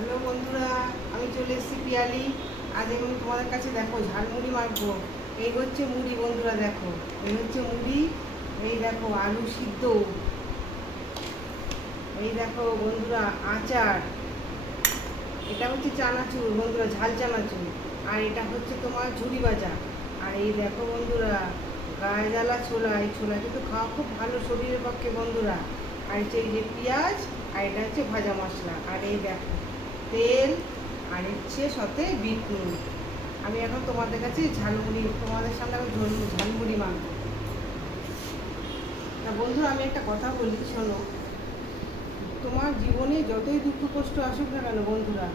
Hello বন্ধুরা, আমি চলে এসেছি পিয়ালি। আজ আমি তোমাদের কাছে দেখো ঝালমুড়ি মাখবো। এই হচ্ছে মুড়ি বন্ধুরা, দেখো এই হচ্ছে মুড়ি। এই দেখো আলু সিদ্ধ, এই দেখো বন্ধুরা আচার, এটা হচ্ছে চানাচুর বন্ধুরা, ঝাল চানাচুর। আর এটা হচ্ছে তোমার ঝুড়ি ভাজা। আর এই দেখো বন্ধুরা গায়ে জ্বালা ছোলা, এই ছোলা কিন্তু খাওয়া খুব ভালো শরীরের পক্ষে বন্ধুরা। আর হচ্ছে এই যে পেঁয়াজ, আর এটা হচ্ছে ভাজা মশলা। আর এই দেখো তেল, আর হচ্ছে সাথে বিট নুন। আমি এখন তোমাদের কাছে ঝালমুড়ি, তোমাদের সামনে আমি ঝালমুড়ি মাখবো। তা বন্ধু আমি একটা কথা বলি, শোনো। তোমার জীবনে যতই দুঃখ কষ্ট আসুক না কেন বন্ধুরা,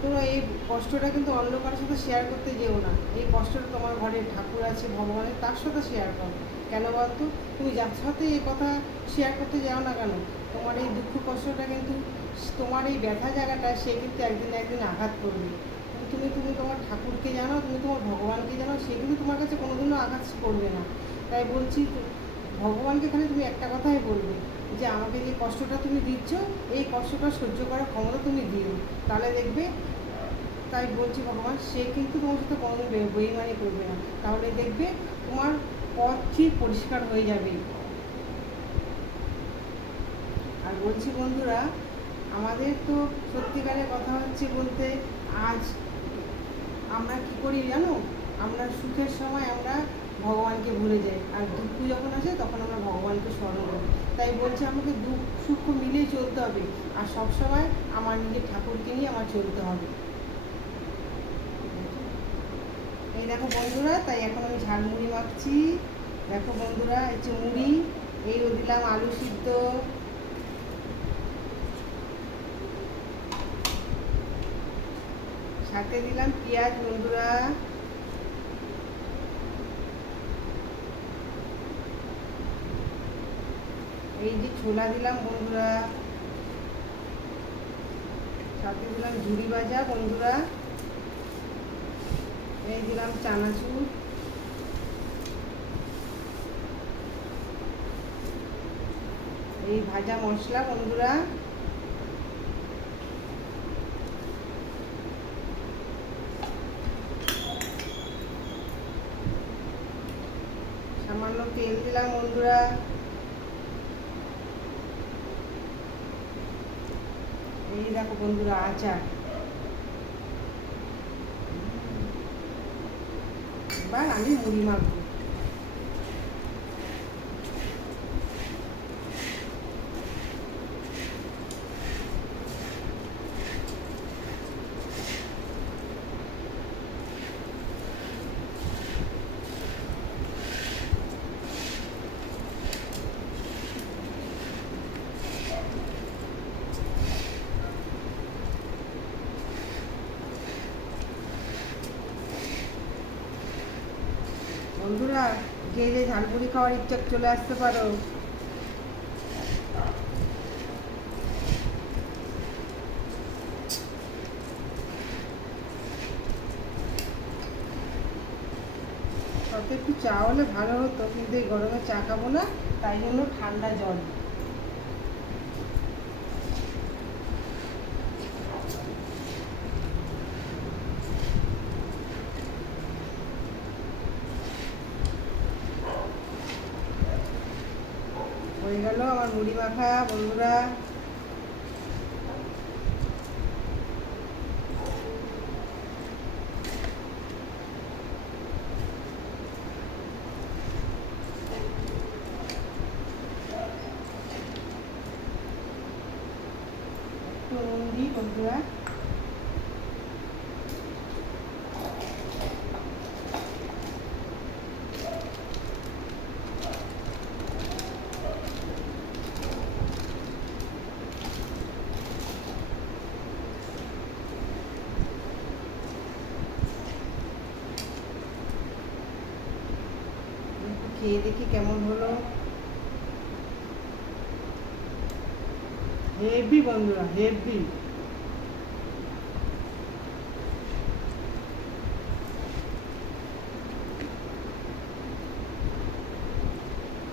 তোমরা এই কষ্টটা কিন্তু অন্য কারোর সাথে শেয়ার করতে যেও না। এই কষ্টটা তোমার ঘরে ঠাকুর আছে, ভগবানের, তার সাথে শেয়ার করো। কেন বলতো, তুমি যার সাথে এই কথা শেয়ার করতে যাও না কেন, তোমার এই দুঃখ কষ্টটা কিন্তু, তোমার এই ব্যথা জায়গাটা সে কিন্তু একদিন না একদিন আঘাত করবে। তুমি তুমি তোমার ঠাকুরকে জানো, তুমি তোমার ভগবানকে জানো, সে কিন্তু তোমার কাছে কোনোদিনও আঘাত করবে না। তাই বলছি, ভগবানকে এখানে তুমি একটা কথাই বলবে, যে আমাকে যে কষ্টটা তুমি দিচ্ছ, এই কষ্টটা সহ্য করার ক্ষমতা তুমি দিও। তাহলে দেখবে, তাই বলছি ভগবান সে কিন্তু তোমার সাথে কোনো বেইমানি করবে না। তাহলে দেখবে তোমার পথ ঠিক পরিষ্কার হয়ে যাবে। আর বলছি বন্ধুরা, আমাদের তো সত্যিকারের কথা হচ্ছে বলতে, আজ আমরা কি করি জানো, আমরা সুখের সময় আমরা ভগবানকে ভুলে যাই, আর দুঃখ যখন আসে তখন আমরা ভগবানকে স্মরণ করি। তাই বলছি আমাকে দুঃখ সুখ মিলেই চলতে হবে, আর সবসময় আমার নিজের ঠাকুরকে নিয়ে আমার চলতে হবে। এই দেখো বন্ধুরা, তাই এখন আমি ঝালমুড়ি মাখছি। দেখো বন্ধুরা, এই যে মুড়ি, এই দিলাম আলু সিদ্ধ, সাথে দিলাম পেঁয়াজ বন্ধুরা, এই যে ছোলা দিলাম বন্ধুরা, সাথে দিলাম ঝুড়ি ভাজা বন্ধুরা, এই দিলাম চানাচুর, এই ভাজা মশলা বন্ধুরা, সামান্য তেল দিলাম বন্ধুরা, এই দেখো বন্ধুরা আচার। এবার আমি মুড়ি মাখবো। বন্ধুরা, যে যে ঝালমুড়ি খাওয়ার ইচ্ছা চলে আসতে পারো। সাথে একটু চা হলে ভালো হতো, কিন্তু এই গরমে চা খাবো না, তাই জন্য ঠান্ডা জল। হয়ে গেল আমার মুড়ি মাখা বন্ধুরা। একটু নুন দিই বন্ধুরা, খেয়ে দেখি কেমন হলো। হেভি বন্ধুরা, হেভি।